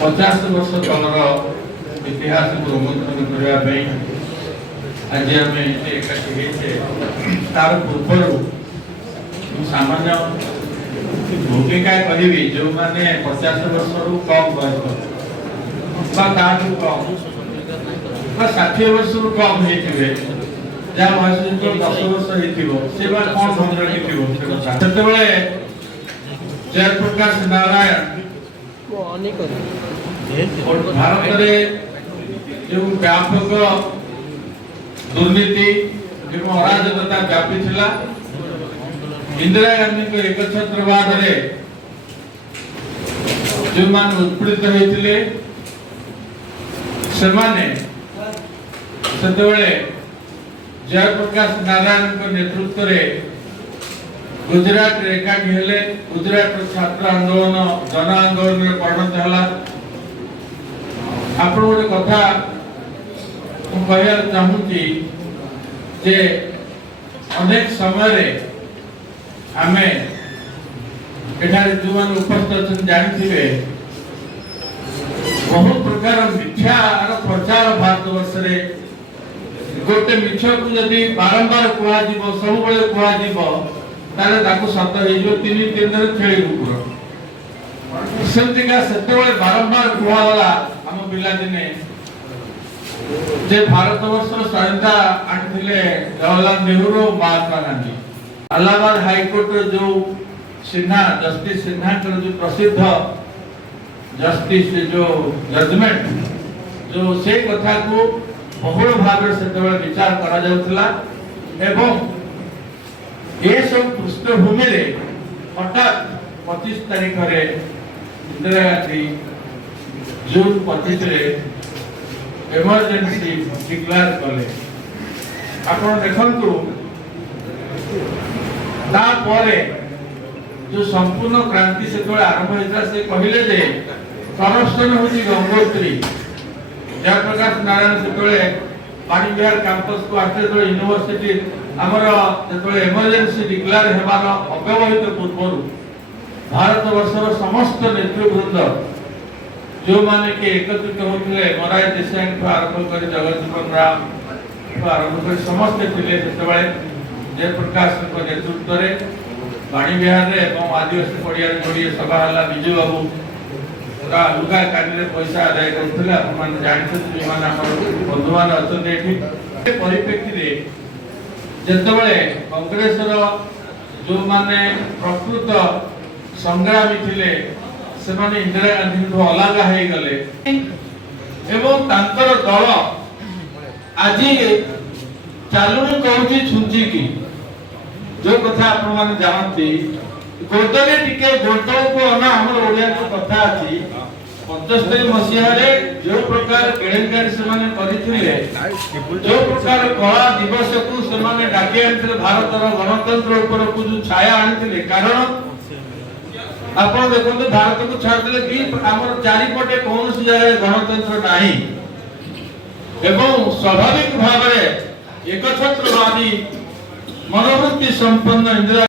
50 वर्ष तलर इतिहास को रोमंचन करने आज आम एकाठी तार पूर्व सामान्य भूमिका कहि जो माने 50 वर्ष रु कम बयस कम 60 वर्ष रु कम होइथिबे जहाँ बयस 10 वर्ष होइथिबो से बार कोन भद्र होइथिबो सेते बेले जयप्रकाश नारायण भारत रे जो व्यापक दुर्नीति एवं अराजकता व्यापी थिला इंदिरा गांधी को एकछत्रवाद रे जो मान उत्पीड़ित होइथिले सेमाने सेतेबेले जयप्रकाश नारायण को नेतृत्व रे गुजरात रे एकाठी हेले गुजरात छात्र आंदोलन जन आंदोलन रे परिणत हला आपण गोटे कथा कहया चाहूँगी जे अनेक समय आमे एठारे जो मान उपस्थित अछन जानिथिबे बहुत प्रकार मिथ्यार प्रचार भारत वर्ष रे गोटे मिछ को यदि बारंबार कुआ जीवो सब बेले कुआ जीवो ताले ताको सत हे जो तीन दिन खेली कुकुर सेमतिका सेते बेले बारंबार कुआ वाला हम पिला दिने जे भारत वर्ष स्वाधीनता आनिथिले जवाहरलाल नेहरू महात्मा गांधी अलाहाबाद हाईकोर्ट जो सिन्हा जस्टिस सिन्हा जो प्रसिद्ध जस्टिस जो जजमेंट जो से कथा को बहुल भाव से विचार करा जाउथला एवं ये सब पृष्ठभूमि रे हठात 25 तारीख रे इंदिरा गांधी जून 25 रे इमरजेंसी डिक्लेयर कले आपण देखंतु ता परे जो संपूर्ण क्रांति से आरंभ होता से कहले जे संरक्षण होची गंगोत्री जयप्रकाश नारायण से पानी बिहार कैंपस को आते तो यूनिवर्सिटी हमर जे इमरजेंसी डिक्लेयर हेबार अव्यवहित पूर्व भारत वर्षर समस्त नेतृवृंद जो माने के एकत्रित होते मोराय देसाई आरंभ कर जगजीवन राम आरंभ कर समस्त थिले सेतबेले जयप्रकाश नेतृत्व रे पानी बिहार रे एवं आदिवासी पड़िया जोड़िए सभा हला बिजू बाबू पूरा लुगा कानी रे पैसा आदाय करथिले आपण माने जानिछथि मान हमर बंधु मान अछन एठी परिप्रेक्षी रे जेतबेले कांग्रेस रो जो माने प्रकृत संग्रामी थिले से माने इंदिरा गांधी को अलग है गले एवं तांकर दल आज चालुनी कहूची छुंची की जो कथा आपण माने जानती गोदरे टिके गोदल को ना हमर ओडिया को कथा अछि 75 मसिया रे जो प्रकार केलेंकारी से माने करिथिले जो प्रकार कला दिवस को से माने डाके आनथिले भारत रो गणतंत्र ऊपर को जो छाया आनथिले कारण आपण देखो भारत को छाड़ले कि हमर चारि पटे कौन सी जगह गणतंत्र नाही एवं स्वाभाविक भाव रे एकछत्रवादी मनोवृत्ति संपन्न इंदिरा